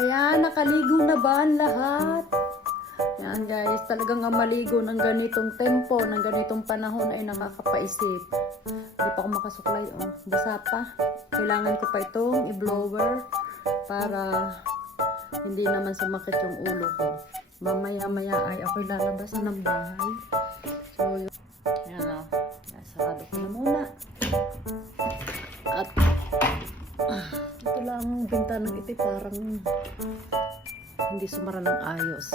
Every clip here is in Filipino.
Ayan, nakaligo na ba ang lahat? Yan guys, talagang ang maligo ng ganitong tempo, ng ganitong panahon ay nakakapaisip. Hindi pa ako makasuklay, oh. Basa pa. Kailangan ko pa itong i-blower para hindi naman sumakit yung ulo ko. Mamaya-maya ay ako'y lalabas ng bahay. So, ito parang hindi sumara ng ayos.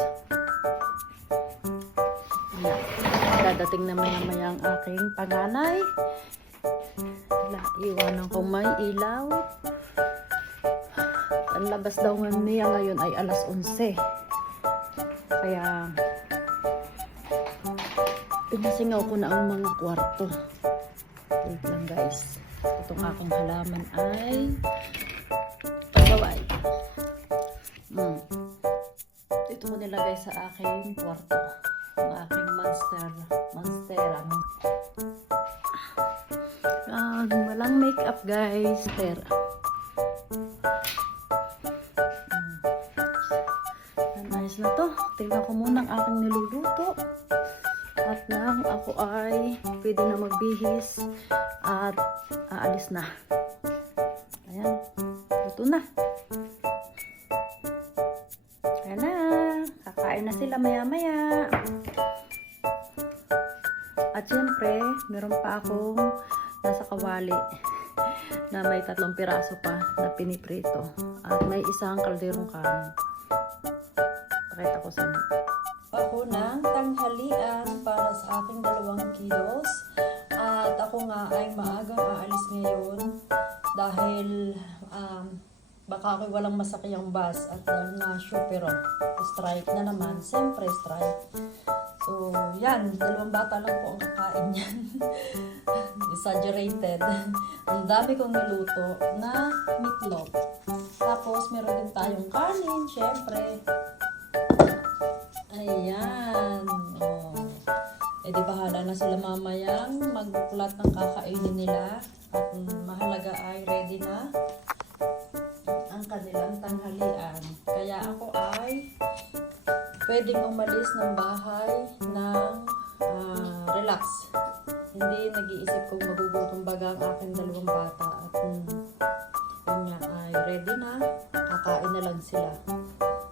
Ayan. Dadating na maya-maya ang aking panganay. Wala, iwanan ko may ilaw. Ang labas daw nga niya ngayon ay alas 11. Kaya, pinasingaw ko na ang mga kwarto. Wait lang guys. Itong aking halaman ay Ito ko nilagay sa aking kwarto. Ang aking monster. Monstera. Ah, walang makeup guys. Monstera. Hmm. Ayos na to. Tingnan ko muna ang aking niluluto. At nang ako ay pwede na magbihis at aalis na. Ayan. Luto na. Kakain na sila maya-maya. At syempre, meron pa akong nasa kawali na may tatlong piraso pa na piniprito. At may isang kalderong kanin. Pakita ko sa inyo. ako ng tanghalian para sa aking dalawang kilos. At ako nga ay maagang baka ako'y walang masakayang bus at dahil na pero strike na naman. Siyempre strike. So, yan. Dalawang bata lang po ang kakain yan. Exaggerated. ang dami kong niluto na meatloaf. Tapos, meron din tayong kanin, syempre. Ayan. Oh. Eh di bahala na sila mamayang magbukulat ng kakainin nila. At mahalaga ay ready na kanilang tanghalian. Kaya ako ay pwedeng umalis ng bahay ng ah, relax. Hindi nag-iisip kung magugutom baga ang aking dalawang bata. At mm, yun nga ay ready na. Kakain na lang sila.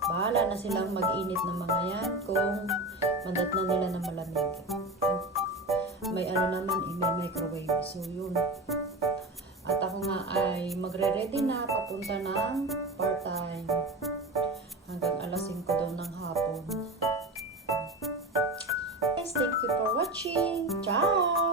Bahala na silang mag-init ng mga yan kung madat na nila na malamig. May ano naman, eh, may microwave. So, yun. Ako nga ay magre-ready na papunta ng part-time. Hanggang alas 5 daw ng hapon. Guys, thank you for watching. Ciao!